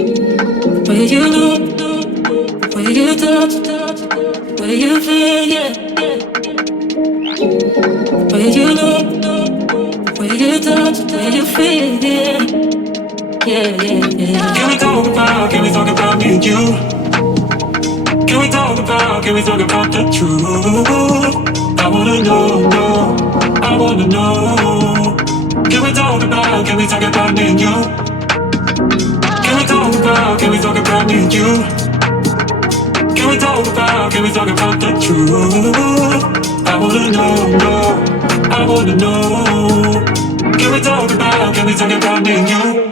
Where you look, where you touch, where you feel, yeah. Where you look, where you touch, where you feel, yeah. Yeah, yeah, yeah. Can we talk about me and you? Can we talk about the truth? I wanna know, no, I wanna know. Can we talk about me and you? Can we talk about me and you? Can we talk about the truth? I wanna know, no, I wanna know. Can we talk about me and you?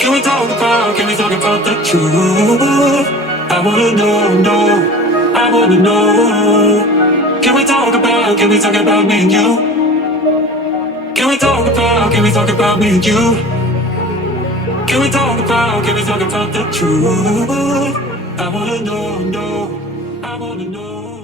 Can we talk about the truth? I wanna know, no, I wanna know. Can we talk about me and you? Can we talk about me and you? Can we talk about the truth? I wanna know, no, I wanna know.